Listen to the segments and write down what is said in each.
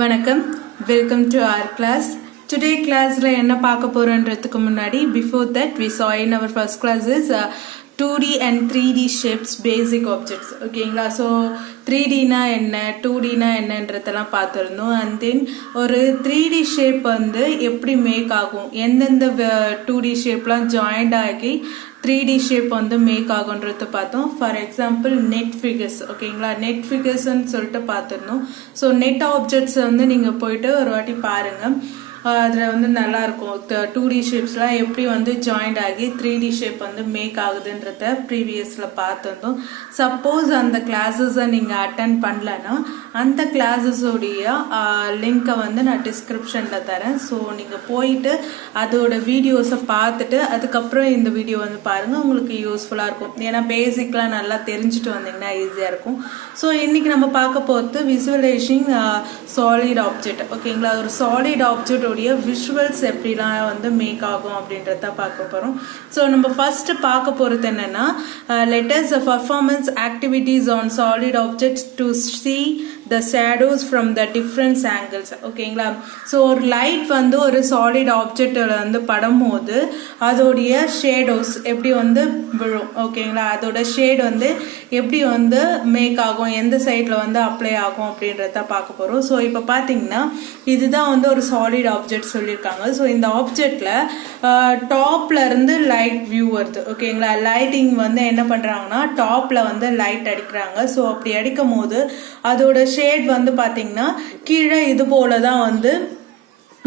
வணக்கம், welcome to our class. Today classல என்ன பார்க்க போறோம்ன்றதுக்கு முன்னாடி before that we saw in our first class is 2D and 3D shapes basic objects. ஓகேங்களா? So 3Dனா என்ன, 2Dனா என்னன்றதெல்லாம் பார்த்துருந்தோம். அண்ட் தென் ஒரு 3D ஷேப் வந்து எப்படி மேக் ஆகும், எந்தெந்த 2D ஷேப்லாம் ஜாயிண்ட் ஆகி 3D ஷேப் வந்து மேக் ஆகுன்றது பார்த்தோம். For example net figures. ஓகேங்களா? நெட் ஃபிகர்ஸ்ன்னு சொல்லிட்டு பார்த்துருந்தோம். ஸோ நெட் ஆப்ஜெக்ட்ஸ் வந்து நீங்கள் போயிட்டு ஒரு வாட்டி பாருங்கள். அதில் வந்து நல்லாயிருக்கும் 2D ஷேப்ஸ்லாம் எப்படி வந்து ஜாயிண்ட் ஆகி 3D ஷேப் வந்து மேக் ஆகுதுன்றத ப்ரீவியஸில் பார்த்துருந்தோம். சப்போஸ் அந்த கிளாஸஸை நீங்கள் அட்டன் பண்ணலன்னா அந்த கிளாஸஸோடைய லிங்க்கை வந்து நான் டிஸ்கிரிப்ஷனில் தரேன். ஸோ நீங்கள் போயிட்டு அதோட வீடியோஸை பார்த்துட்டு அதுக்கப்புறம் இந்த வீடியோ வந்து பாருங்கள், உங்களுக்கு யூஸ்ஃபுல்லாக இருக்கும். ஏன்னா பேசிக்லாம் நல்லா தெரிஞ்சுட்டு வந்தீங்கன்னா ஈஸியாக இருக்கும். ஸோ இன்றைக்கி நம்ம பார்க்க போகிறது விசுவலைசிங் சாலிட் ஆப்ஜெக்ட். ஓகேங்களா? ஒரு சாலிட் ஆப்ஜெக்ட் விஷுவல்ஸ் எப்படிலாம் வந்து மேக் ஆகும் அப்படின்றத பார்க்க போகிறோம். ஸோ நம்ம ஃபர்ஸ்ட் பார்க்க போகிறது என்னன்னா letters performance activities on solid objects to see the shadows from the different angles. ஓகேங்களா? ஸோ ஒரு லைட் வந்து ஒரு சாலிட் ஆப்ஜெக்டில் வந்து படும்போது அதோடைய ஷேடோஸ் எப்படி வந்து விழும். ஓகேங்களா? அதோட ஷேட் வந்து எப்படி வந்து மேக் ஆகும், எந்த சைடில் வந்து அப்ளை ஆகும் அப்படின்றத பார்க்க போகிறோம். ஸோ இப்போ பார்த்தீங்கன்னா இதுதான் வந்து ஒரு சாலிட் ஆப்ஜெக்ட் சொல்லியிருக்காங்க. ஸோ இந்த ஆப்ஜெக்டில் டாப்ல இருந்து லைட் வியூ வருது. ஓகேங்களா? லைட்டிங் வந்து என்ன பண்ணுறாங்கன்னா டாப்ல வந்து லைட் அடிக்கிறாங்க. ஸோ அப்படி அடிக்கும் போது அதோட ஷேட் வந்து பார்த்தீங்கன்னா கீழே இது போல தான் வந்து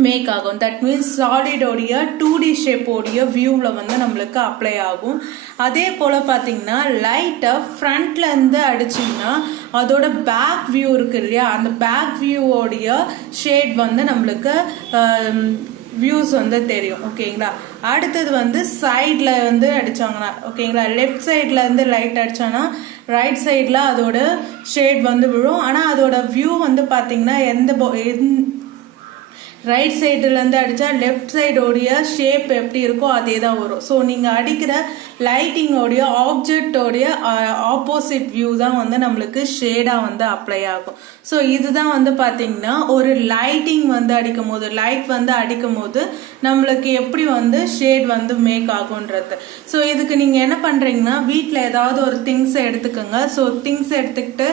மேக் ஆகும். தட் மீன்ஸ் சாலிடோடைய 2D ஷேப்போடைய வியூவில் வந்து நம்மளுக்கு அப்ளை ஆகும். அதே போல் பார்த்தீங்கன்னா லைட்டை ஃப்ரண்ட்லேருந்து அடிச்சிங்கன்னா அதோட பேக் வியூ இருக்கு இல்லையா, அந்த பேக் வியூவோடைய ஷேட் வந்து நம்மளுக்கு வியூஸ் வந்து தெரியும். ஓகேங்களா? அடுத்தது வந்து சைடில் வந்து அடித்தாங்கன்னா, ஓகேங்களா, லெஃப்ட் சைடில் இருந்து லைட் அடித்தாங்கன்னா ரைட் சைடில் அதோட ஷேட் வந்து விழும். ஆனால் அதோட வியூ வந்து பார்த்தீங்கன்னா ரைட் சைடுலேருந்து அடித்தா லெஃப்ட் சைடோடைய ஷேப் எப்படி இருக்கோ அதே தான் வரும். ஸோ நீங்கள் அடிக்கிற லைட்டிங்கோடைய ஆப்ஜெக்டோடைய ஆப்போசிட் வியூ தான் வந்து நம்மளுக்கு ஷேடாக வந்து அப்ளை ஆகும். ஸோ இதுதான் வந்து பார்த்தீங்கன்னா ஒரு லைட்டிங் வந்து அடிக்கும் போது, லைட் வந்து அடிக்கும் போது நம்மளுக்கு எப்படி வந்து ஷேட் வந்து மேக் ஆகுன்றது. ஸோ இதுக்கு நீங்கள் என்ன பண்ணுறீங்கன்னா வீட்டில் ஏதாவது ஒரு திங்ஸை எடுத்துக்கோங்க. ஸோ திங்ஸ் எடுத்துக்கிட்டு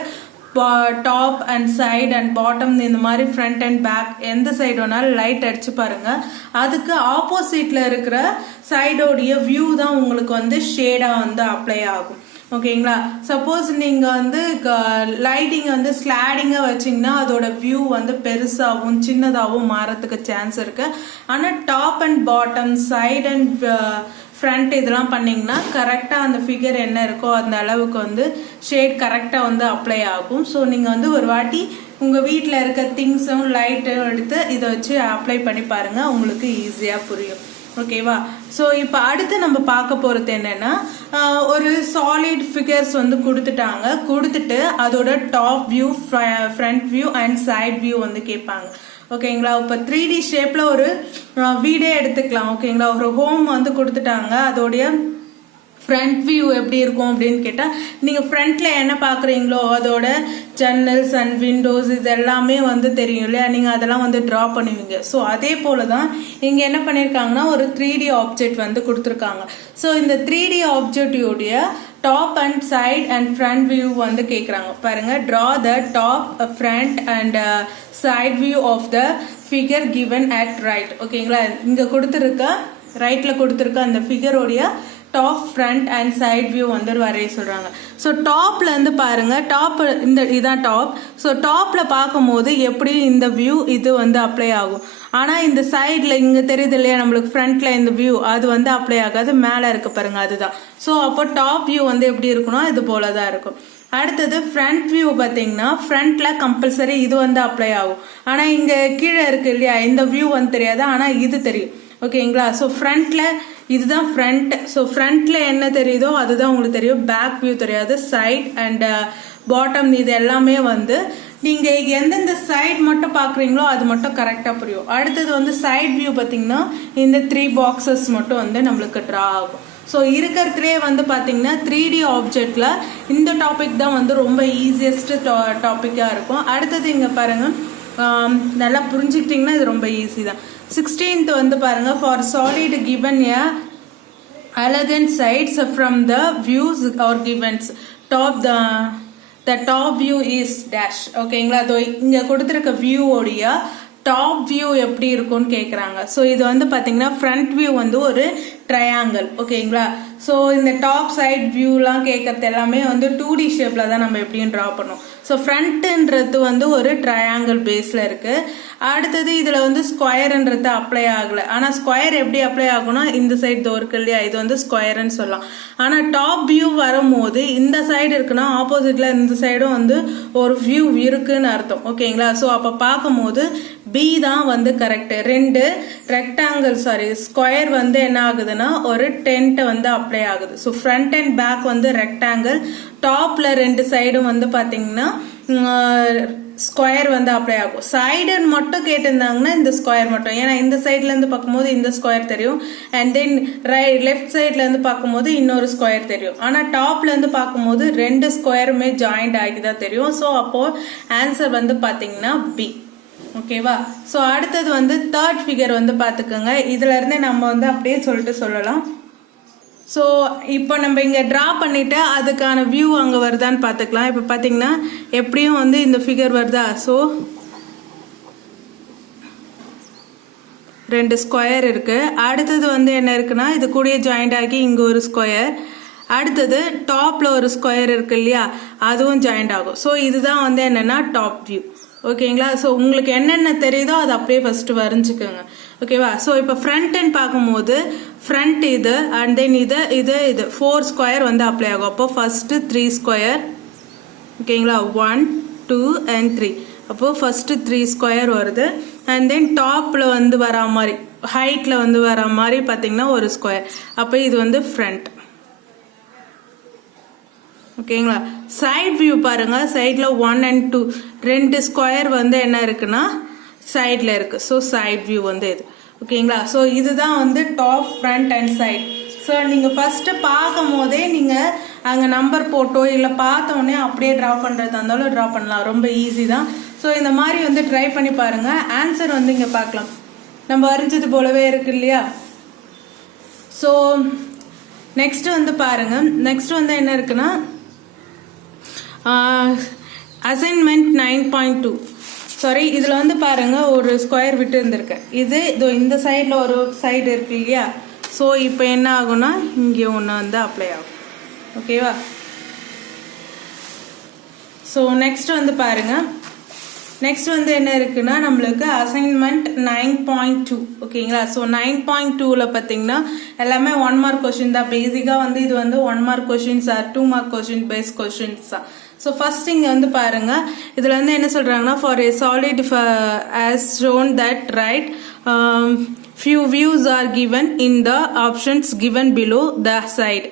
top and side and bottom இந்த மாதிரி ஃப்ரண்ட் அண்ட் பேக் எந்த சைடு வேணாலும் லைட் அடிச்சு பாருங்க. அதுக்கு ஆப்போசிட்ல இருக்கிற சைடோடைய வியூ தான் உங்களுக்கு வந்து ஷேடா வந்து அப்ளை ஆகும். ஓகேங்களா? சப்போஸ் நீங்க வந்து லைட்டிங் வந்து ஸ்லாடிங்கா வச்சிங்கன்னா அதோட வியூ வந்து பெருசாகவும் சின்னதாகவும் மாறதுக்கு சான்ஸ் இருக்கு. ஆனால் top and bottom side and front இதெல்லாம் பண்ணிங்கன்னா கரெக்டாக அந்த ஃபிகர் என்ன இருக்கோ அந்த அளவுக்கு வந்து ஷேட் கரெக்டாக வந்து அப்ளை ஆகும். ஸோ நீங்கள் வந்து ஒரு வாட்டி உங்கள் வீட்டில் இருக்க திங்ஸும் லைட்டும் எடுத்து இதை வச்சு அப்ளை பண்ணி பாருங்கள், உங்களுக்கு ஈஸியாக புரியும். ஓகேவா? ஸோ இப்போ அடுத்து நம்ம பார்க்க போகிறது என்னென்னா ஒரு சாலிட் ஃபிகர்ஸ் வந்து கொடுத்துட்டு அதோட top view, front view and side view வந்து கேட்பாங்க. ஓகேங்களா? இப்போ 3D ஷேப்ல ஒரு வீடே எடுத்துக்கலாம். ஓகேங்களா? ஒரு ஹோம் வந்து கொடுத்துட்டாங்க, அதோடைய ஃப்ரண்ட் வியூ எப்படி இருக்கும் அப்படின்னு கேட்டால் நீங்கள் ஃப்ரண்ட்ல என்ன பார்க்குறீங்களோ அதோட ஜன்னல்ஸ் அண்ட் விண்டோஸ் இது எல்லாமே வந்து தெரியும் இல்லையா, நீங்கள் அதெல்லாம் வந்து ட்ரா பண்ணுவீங்க. ஸோ அதே போல தான் இங்கே என்ன பண்ணியிருக்காங்கன்னா ஒரு 3D ஆப்ஜெக்ட் வந்து கொடுத்துருக்காங்க. ஸோ இந்த 3D ஆப்ஜெக்டியோடைய top and side and front view வந்து கேட்குறாங்க. பாருங்க, draw the top, front and side view of the figure given at right. ஓகேங்களா? இங்கே கொடுத்துருக்க ரைட்டில் கொடுத்துருக்க அந்த ஃபிகரோடைய top, front and side view வந்து வரைய சொல்கிறாங்க. ஸோ டாப்ல இருந்து பாருங்க, டாப் இதான் டாப். ஸோ டாப்ல பார்க்கும்போது எப்படி இந்த வியூ இது வந்து அப்ளை ஆகும். ஆனால் இந்த சைடில் இங்கே தெரியுது இல்லையா நம்மளுக்கு ஃப்ரண்ட்ல இந்த வியூ அது வந்து அப்ளை ஆகாது, மேலே இருக்க பாருங்க அதுதான். ஸோ அப்போ டாப் வியூ வந்து எப்படி இருக்குன்னா இது போல தான் இருக்கும். அடுத்தது ஃப்ரண்ட் வியூ பார்த்தீங்கன்னா ஃப்ரண்ட்ல கம்பல்சரி இது வந்து அப்ளை ஆகும். ஆனால் இங்கே கீழே இருக்கு இல்லையா இந்த வியூ வந்து தெரியாது, ஆனால் இது தெரியும். ஓகேங்களா? ஸோ ஃப்ரண்ட்ல இதுதான் ஃப்ரண்ட். ஸோ ஃப்ரண்ட்ல என்ன தெரியுதோ அதுதான் உங்களுக்கு தெரியும், பேக் வியூ தெரியாது. சைட் அண்ட் பாட்டம் இது எல்லாமே வந்து நீங்க எந்தெந்த சைட் மட்டும் பாக்குறீங்களோ அது மட்டும் கரெக்டா புரியும். அடுத்தது வந்து சைட் வியூ பார்த்தீங்கன்னா இந்த 3 பாக்ஸஸ் மட்டும் வந்து நம்மளுக்கு ட்ரா ஆகும். ஸோ இருக்கிறதுலே வந்து பார்த்தீங்கன்னா 3D ஆப்ஜெக்டில் இந்த டாபிக் தான் வந்து ரொம்ப ஈஸியஸ்ட் டாப்பிக்காக இருக்கும். அடுத்தது இங்கே பாருங்கள், நல்லா புரிஞ்சுக்கிட்டிங்கன்னா இது ரொம்ப ஈஸி தான். 16th வந்து பாருங்கள், for solid given a elegant sides from the views or givens top the top view is dash. ஓகேங்களா, அதோ இங்கே கொடுத்துருக்க வியூவோடைய டாப் வியூ எப்படி இருக்கும்னு கேட்குறாங்க. ஸோ இது வந்து பார்த்தீங்கன்னா ஃப்ரண்ட் வியூ வந்து ஒரு ட்ரையாங்கிள். ஓகேங்களா, ஸோ இந்த டாப் சைட் வியூலாம் கேட்கறது எல்லாமே வந்து 2D ஷேப்பில் தான் நம்ம எப்படியும் ட்ரா பண்ணோம். ஸோ ஃப்ரண்ட்டுன்றது வந்து ஒரு ட்ரையாங்கிள் பேஸில் இருக்குது. அடுத்தது இதில் வந்து ஸ்கொயருன்றது அப்ளை ஆகலை. ஆனால் ஸ்கொயர் எப்படி அப்ளை ஆகும்னா இந்த சைடு இருக்கு இல்லையா, இது வந்து ஸ்கொயர்ன்னு சொல்லலாம். ஆனால் டாப் வியூ வரும்போது இந்த சைடு இருக்குன்னா ஆப்போசிட்டில் இந்த சைடும் வந்து ஒரு வியூ இருக்குன்னு அர்த்தம். ஓகேங்களா, ஸோ அப்போ பார்க்கும்போது பி தான் வந்து கரெக்டு. 2 ரெக்டாங்கிள் ஸ்கொயர் வந்து என்ன ஆகுதுன்னா ஒரு டென்ட் வந்து அப்ளை ஆகுது. ஸோ ஃப்ரண்ட் அண்ட் பேக் வந்து ரெக்டாங்கிள், டாப்ல 2 சைடும் வந்து பார்த்தீங்கன்னா ஸ்கொயர் வந்து அப்ளை ஆகும். சைடுன்னு மட்டும் கேட்டிருந்தாங்கன்னா இந்த ஸ்கொயர் மட்டும், ஏன்னா இந்த சைட்லேருந்து பார்க்கும்போது இந்த ஸ்கொயர் தெரியும், அண்ட் தென் லெஃப்ட் சைட்லேருந்து பார்க்கும்போது இன்னொரு ஸ்கொயர் தெரியும். ஆனால் டாப்லேருந்து பார்க்கும்போது 2 ஸ்கொயருமே ஜாயிண்ட் ஆகி தான் தெரியும். ஸோ அப்போது ஆன்சர் வந்து பார்த்தீங்கன்னா பி. ஓகேவா, ஸோ அடுத்தது வந்து தேர்ட் ஃபிகர் வந்து பார்த்துக்கோங்க. இதுலேருந்தே நம்ம வந்து அப்படியே சொல்லலாம். ஸோ இப்போ நம்ம இங்கே ட்ரா பண்ணிவிட்டு அதுக்கான வியூ அங்கே வருதான்னு பார்த்துக்கலாம். இப்போ பார்த்தீங்கன்னா எப்படியும் வந்து இந்த ஃபிகர் வருதா. ஸோ 2 ஸ்கொயர் இருக்குது. அடுத்தது வந்து என்ன இருக்குன்னா இது கூடயே ஜாயிண்ட் ஆகி இங்கே ஒரு ஸ்கொயர், அடுத்தது டாப்பில் ஒரு ஸ்கொயர் இருக்கு இல்லையா, அதுவும் ஜாயிண்ட் ஆகும். ஸோ இதுதான் வந்து என்னென்னா டாப் வியூ. ஓகேங்களா, ஸோ உங்களுக்கு என்னென்ன தெரியுதோ அதை அப்படியே ஃபஸ்ட்டு வரைஞ்சிக்கோங்க. ஓகேவா, ஸோ இப்போ ஃப்ரண்ட் அண்ட் பார்க்கும்போது ஃப்ரண்ட் இது அண்ட் தென் இது 4 ஸ்கொயர் வந்து அப்ளை ஆகும். அப்போ ஃபஸ்ட்டு 3 ஸ்கொயர். ஓகேங்களா, 1 2 and 3. அப்போது ஃபஸ்ட்டு 3 ஸ்கொயர் வருது. அண்ட் தென் டாப்பில் வந்து வரா மாதிரி ஹைட்டில் வந்து வரா மாதிரி பார்த்தீங்கன்னா ஒரு ஸ்கொயர். அப்போ இது வந்து ஃப்ரண்ட். ஓகேங்களா, சைட் வியூ பாருங்கள், சைடில் 1 and 2 2 ஸ்கொயர் வந்து என்ன இருக்குன்னா சைடில் இருக்குது. ஸோ சைட் வியூ வந்து இது. ஓகேங்களா, ஸோ இதுதான் வந்து top, front and side. So நீங்கள் ஃபஸ்ட்டு பார்க்கும் போதே நீங்கள் அங்கே நம்பர் போட்டோ இல்லை பார்த்தோன்னே அப்படியே ட்ரா பண்ணுறதா இருந்தாலும் ட்ரா பண்ணலாம், ரொம்ப ஈஸி தான். ஸோ இந்த மாதிரி வந்து ட்ரை பண்ணி பாருங்கள். ஆன்சர் வந்து இங்கே பார்க்கலாம், நம்ம வரைஞ்சது போலவே இருக்கு இல்லையா. ஸோ நெக்ஸ்ட் வந்து பாருங்கள், நெக்ஸ்ட் வந்து என்ன இருக்குன்னா அசைன்மெண்ட் 9.2. சாரி, இதில் வந்து பாருங்கள் ஒரு ஸ்கொயர் விட்டு இருந்திருக்கேன். இதோ இந்த சைடில் ஒரு சைடு இருக்கு இல்லையா. ஸோ இப்போ என்ன ஆகும்னா இங்கே ஒன்று வந்து அப்ளை ஆகும். ஓகேவா, ஸோ நெக்ஸ்ட் வந்து பாருங்கள், நெக்ஸ்ட் வந்து என்ன இருக்குன்னா நம்மளுக்கு அசைன்மெண்ட் 9.2. ஓகேங்களா, ஸோ 9.2ல் பார்த்தீங்கன்னா எல்லாமே 1 மார்க் கொஷின் தான். பேசிக்காக வந்து இது வந்து 1 mark questions or 2 mark question base questions தான். ஸோ ஃபர்ஸ்ட் இங்கே வந்து பாருங்கள், இதில் வந்து என்ன சொல்கிறாங்கன்னா for a solid as shown that right few views are given in the options given below the side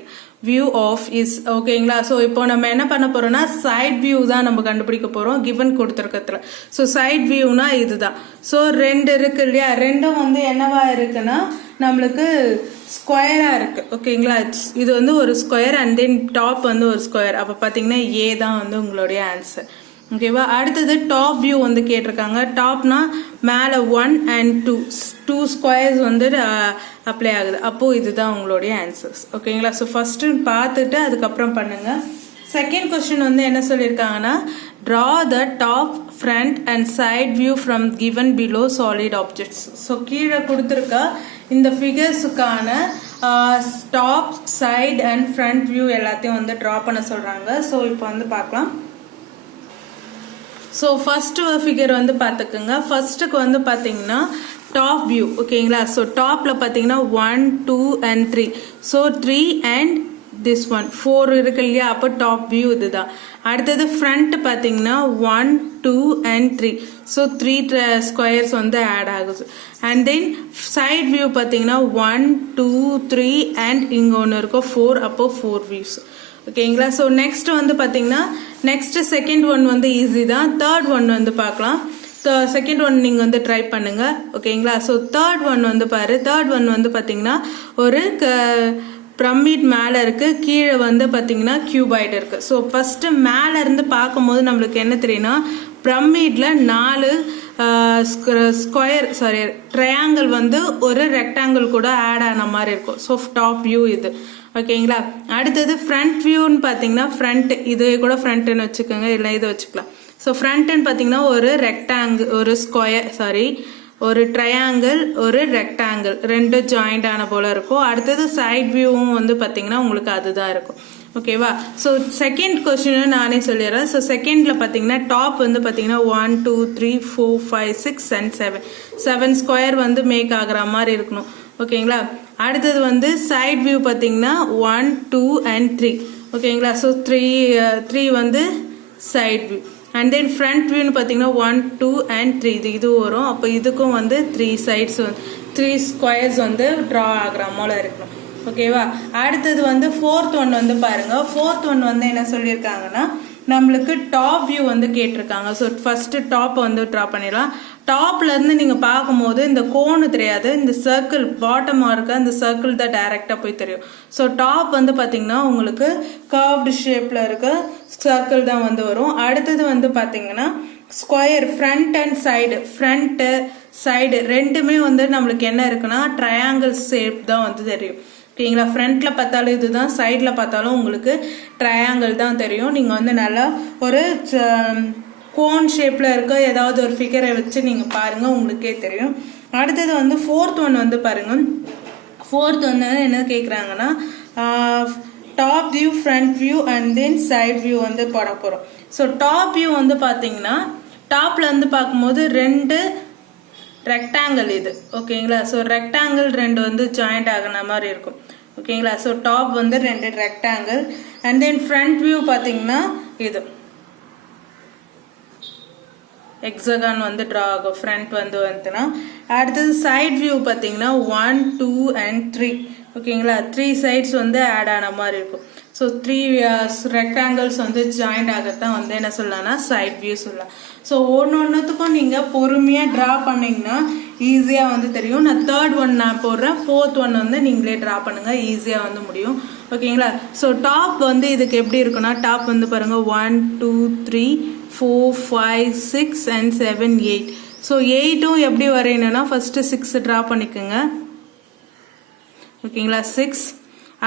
view of is. ஓகேங்களா, ஸோ இப்போ நம்ம என்ன பண்ண போகிறோம்னா சைட் வியூ தான் நம்ம கண்டுபிடிக்க போகிறோம் கிவன் கொடுத்துருக்கத்துல. ஸோ சைட் வியூனா இதுதான். ஸோ 2 இருக்கு இல்லையா, 2ம் வந்து என்னவா இருக்குன்னா நம்மளுக்கு ஸ்கொயராக இருக்குது. ஓகேங்களா, இது வந்து ஒரு ஸ்கொயர் அண்ட் தென் டாப் வந்து ஒரு ஸ்கொயர். அப்போ பார்த்தீங்கன்னா ஏ தான் வந்து உங்களுடைய ஆன்சர். ஓகேவா, அடுத்தது டாப் வியூ வந்து கேட்டிருக்காங்க. டாப்னா மேலே 1 and 2 ஸ்கொயர்ஸ் வந்து அப்ளை ஆகுது. அப்போது இதுதான் உங்களுடைய ஆன்சர்ஸ். ஓகேங்களா, ஸோ ஃபஸ்ட்டு பார்த்துட்டு அதுக்கப்புறம் பண்ணுங்கள். செகண்ட் கொஸ்டின் வந்து என்ன சொல்லியிருக்காங்கன்னா draw the top, front and side view from given below solid objects. So கீழே கொடுத்துருக்க இந்த ஃபிகர்ஸுக்கான top, side and front view எல்லாத்தையும் வந்து ட்ரா பண்ண சொல்கிறாங்க. ஸோ இப்போ வந்து பார்க்கலாம். ஸோ ஃபஸ்ட்டு ஃபிகர் வந்து பார்த்துக்குங்க. ஃபஸ்ட்டுக்கு வந்து பார்த்தீங்கன்னா டாப் வியூ. ஓகேங்களா, ஸோ டாப்பில் பார்த்தீங்கன்னா 1 2 and 3. So 3 and this one 4 இருக்கு இல்லையா, அப்போ டாப் வியூ இதுதான். அடுத்தது ஃப்ரண்ட் பார்த்தீங்கன்னா 1 2 and 3. ஸோ 3 ஸ்கொயர்ஸ் வந்து ஆட் ஆகுது. அண்ட் தென் சைட் வியூ பார்த்தீங்கன்னா 1 2 3 அண்ட் இங்கே ஒன்று இருக்கும் 4. அப்போது 4 வியூஸ். ஓகேங்களா, ஸோ நெக்ஸ்ட் வந்து பார்த்தீங்கன்னா நெக்ஸ்ட் செகண்ட் ஒன் வந்து ஈஸி தான். தேர்ட் ஒன் வந்து பார்க்கலாம். செகண்ட் ஒன் நீங்கள் வந்து ட்ரை பண்ணுங்கள். ஓகேங்களா, ஸோ தேர்ட் ஒன் வந்து தேர்ட் ஒன் வந்து பார்த்தீங்கன்னா ஒரு பிரமிட் மேலே இருக்குது, கீழே வந்து பார்த்தீங்கன்னா கியூபாய்டு இருக்குது. ஸோ ஃபஸ்ட்டு மேலே இருந்து பார்க்கும்போது நம்மளுக்கு என்ன தெரியும்னா பிரமிடில் 4 ஸ்கொயர் சாரி ட்ரையாங்கிள் வந்து ஒரு ரெக்டாங்கிள் கூட ஆட் ஆன மாதிரி இருக்கும். ஸோ டாப் வியூ இது. ஓகேங்களா. அடுத்தது ஃப்ரண்ட் வியூன்னு பார்த்தீங்கன்னா ஃப்ரண்ட் இது கூட ஃப்ரண்ட்னு வச்சுக்கோங்க, இல்லை இதை வச்சுக்கலாம். ஸோ ஃப்ரண்ட்னு பார்த்தீங்கன்னா ஒரு ரெக்டாங்கிள் ஒரு ஸ்கொயர் சாரி ஒரு ட்ரையாங்கிள் ஒரு ரெக்டாங்கிள் ரெண்டு ஜாயிண்ட் ஆன போல இருக்கும். அடுத்தது சைட் வியூவும் வந்து பார்த்தீங்கன்னா உங்களுக்கு அதுதான் இருக்கும். ஓகேவா. ஸோ செகண்ட் கொஸ்டின் நானே சொல்லிடுறேன். ஸோ செகண்டில் பார்த்தீங்கன்னா டாப் வந்து பார்த்தீங்கன்னா 1 2 3 4 5 6 and 7 ஸ்கொயர் வந்து மேக் ஆகிற மாதிரி இருக்கணும். ஓகேங்களா. அடுத்தது வந்து சைட் வியூ பார்த்தீங்கன்னா 1 2 and 3. ஓகேங்களா. ஸோ 3 வந்து side view. And then front வியூன்னு பார்த்தீங்கன்னா 1 2 and 3 இது வரும். அப்போ இதுக்கும் வந்து 3 சைட்ஸ் வந்து 3 ஸ்கொயர்ஸ் வந்து ட்ரா ஆகிற மாதிரி இருக்கணும். ஓகேவா. அடுத்தது வந்து ஃபோர்த் ஒன் வந்து பாருங்க. ஃபோர்த் ஒன் வந்து என்ன சொல்லியிருக்காங்கன்னா நம்மளுக்கு டாப் வியூ வந்து கேட்டிருக்காங்க. ஸோ ஃபர்ஸ்ட் டாப் வந்து ட்ரா பண்ணிடலாம். டாப்ல இருந்து நீங்க பார்க்கும்போது இந்த கோனு தெரியாது, இந்த சர்க்கிள் பாட்டமா இருக்க அந்த சர்க்கிள் தான் டைரக்டா போய் தெரியும். ஸோ டாப் வந்து பாத்தீங்கன்னா உங்களுக்கு கர்வ்டு ஷேப்ல இருக்க சர்க்கிள் தான் வந்து வரும். அடுத்தது வந்து பாத்தீங்கன்னா square front and side front side ரெண்டுமே வந்து நம்மளுக்கு என்ன இருக்குன்னா ட்ரையாங்கிள் ஷேப் தான் வந்து தெரியும். ஓகேங்களா. ஃப்ரண்ட்ல பார்த்தாலும் இதுதான், சைட்ல பார்த்தாலும் உங்களுக்கு ட்ரையாங்கிள் தான் தெரியும். நீங்க வந்து நல்லா ஒரு கோன் ஷேப்ல இருக்க ஏதாவது ஒரு ஃபிகரை வச்சு நீங்க பாருங்க, உங்களுக்கே தெரியும். அடுத்தது வந்து ஃபோர்த் ஒன் வந்து பாருங்க. ஃபோர்த் வந்து என்ன கேட்குறாங்கன்னா top view front view and then side view வந்து போட போறோம். ஸோ டாப் வியூ வந்து பார்த்தீங்கன்னா டாப்ல இருந்து பார்க்கும்போது ரெண்டு ரெக்டாங்கிள் இது. ஓகேங்களா. ஸோ ரெக்டாங்கிள் ரெண்டு வந்து ஜாயிண்ட் ஆகின மாதிரி இருக்கும். ஓகேங்களா. ஸோ டாப் வந்து ரெண்டு rectangle and then front view பார்த்தீங்கன்னா இது எக்ஸகான் வந்து ட்ரா ஆகும் ஃப்ரண்ட் வந்து வந்துன்னா. அடுத்தது சைட் வியூ பார்த்தீங்கன்னா 1 2 and 3. ஓகேங்களா. 3 சைட்ஸ் வந்து ஆட் ஆன மாதிரி இருக்கும். ஸோ 3 ரெக்டாங்கிள்ஸ் வந்து ஜாயிண்ட் ஆகத்தான் வந்து என்ன சொல்லலாம்னா சைட் வியூ சொல்லலாம். ஸோ ஒன்றுத்துக்கும் நீங்கள் பொறுமையாக ட்ரா பண்ணிங்கன்னா ஈஸியாக வந்து தெரியும். நான் தேர்ட் ஒன் நான் போடுறேன், ஃபோர்த் ஒன் வந்து நீங்களே ட்ரா பண்ணுங்கள், ஈஸியாக வந்து முடியும். ஓகேங்களா. ஸோ டாப் வந்து இதுக்கு எப்படி இருக்குன்னா டாப் வந்து பாருங்கள் 1 2 3 4 5 6 and 7 8. ஸோ 8ம் எப்படி வரையணும்னா ஃபர்ஸ்ட் 6 ட்ரா பண்ணிக்கோங்க. ஓகேங்களா. 6.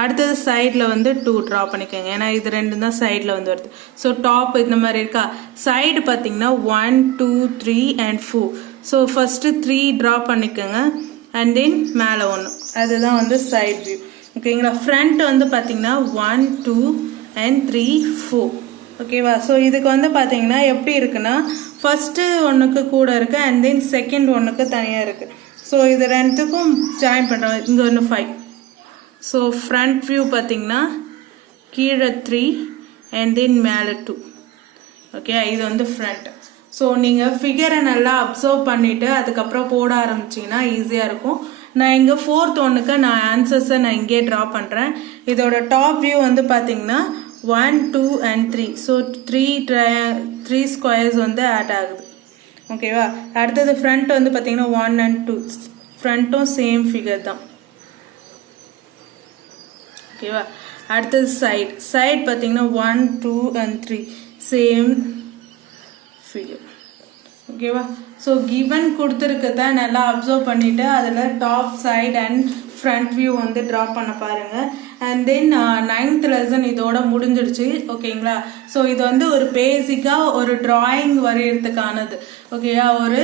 அடுத்தது சைடில் வந்து 2 ட்ரா பண்ணிக்கோங்க, ஏன்னா இது ரெண்டு தான் சைடில் வந்து வருது. ஸோ டாப் இந்த மாதிரி இருக்கா. சைடு பார்த்தீங்கன்னா 1 2 3 and 4. ஸோ ஃபர்ஸ்ட்டு 3 ட்ரா பண்ணிக்கோங்க அண்ட் தென் மேலே 1, அதுதான் வந்து சைட் வியூ. ஓகேங்களா. ஃப்ரண்ட் வந்து பார்த்தீங்கன்னா 1 2 and 3 4. ஓகேவா. ஸோ இதுக்கு வந்து பார்த்தீங்கன்னா எப்படி இருக்குன்னா ஃபர்ஸ்ட்டு ஒன்றுக்கு கூட இருக்குது அண்ட் தென் செகண்ட் ஒன்றுக்கு தனியாக இருக்குது. ஸோ இது ரெண்டுத்துக்கும் ஜாயின் பண்ணுறோம். இங்கே ஒன்று 5. ஸோ ஃப்ரண்ட் வியூ பார்த்தீங்கன்னா கீழே 3 அண்ட் தென் மேலே 2. ஓகே, இது வந்து ஃப்ரண்ட். ஸோ நீங்கள் ஃபிகரை நல்லா அப்சர்வ் பண்ணிவிட்டு அதுக்கப்புறம் போட ஆரம்பிச்சிங்கன்னா ஈஸியாக இருக்கும். நான் இங்கே ஃபோர்த் ஒன்றுக்கு நான் ஆன்சர்ஸை நான் இங்கே ட்ரா பண்ணுறேன். இதோட டாப் வியூ வந்து பார்த்தீங்கன்னா 1 2 and 3. ஸோ 3 ஸ்கொயர்ஸ் வந்து ஆட் ஆகுது. ஓகேவா. அடுத்தது ஃப்ரண்ட் வந்து பார்த்தீங்கன்னா 1 and 2. ஃப்ரண்ட்டும் சேம் ஃபிகர் தான். ஓகேவா. அடுத்தது சைட் பார்த்தீங்கன்னா 1 2 and 3 சேம் ஃபிகர். ஓகேவா. ஸோ கிவன் கொடுத்துருக்கத நல்லா அப்சர்வ் பண்ணிவிட்டு அதில் top side and front view வந்து ட்ரா பண்ண பாருங்கள். அண்ட் தென் 9th லெசன் இதோட முடிஞ்சிடுச்சு. ஓகேங்களா. ஸோ இது வந்து ஒரு பேசிக்காக ஒரு டிராயிங் வரைகிறதுக்கானது. ஓகேயா. ஒரு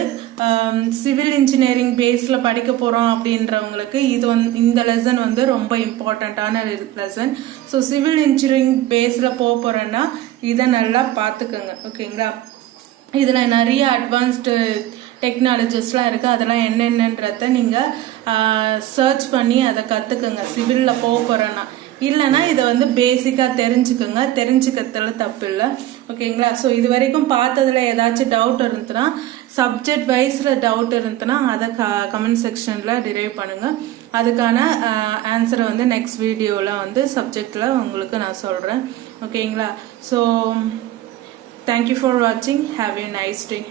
சிவில் இன்ஜினியரிங் பேஸில் படிக்க போகிறோம் அப்படின்றவங்களுக்கு இது வந்து இந்த லெசன் வந்து ரொம்ப இம்பார்ட்டண்ட்டான லெசன். ஸோ சிவில் இன்ஜினியரிங் பேஸில் போக போகிறேன்னா இதை நல்லா பார்த்துக்கோங்க. ஓகேங்களா. இதில் நிறைய அட்வான்ஸ்டு டெக்னாலஜிஸ்லாம் இருக்குது. அதெல்லாம் என்னென்னன்றத நீங்கள் சர்ச் பண்ணி அதை கற்றுக்குங்க சிவிலில் போக போகிறேன்னா. இல்லைன்னா இதை வந்து பேசிக்காக தெரிஞ்சுக்கோங்க, தெரிஞ்சுக்கிறதுல தப்பு இல்லை. ஓகேங்களா. ஸோ இது வரைக்கும் பார்த்ததுல ஏதாச்சும் டவுட் இருந்துச்சுன்னா சப்ஜெக்ட் வைஸில் டவுட் இருந்துச்சுன்னா அதை கமெண்ட் செக்ஷனில் டிரைவ் பண்ணுங்கள். அதுக்கான ஆன்சரை வந்து நெக்ஸ்ட் வீடியோவில் வந்து சப்ஜெக்டில் உங்களுக்கு நான் சொல்கிறேன். ஓகேங்களா. So thank you for watching. Have a nice day.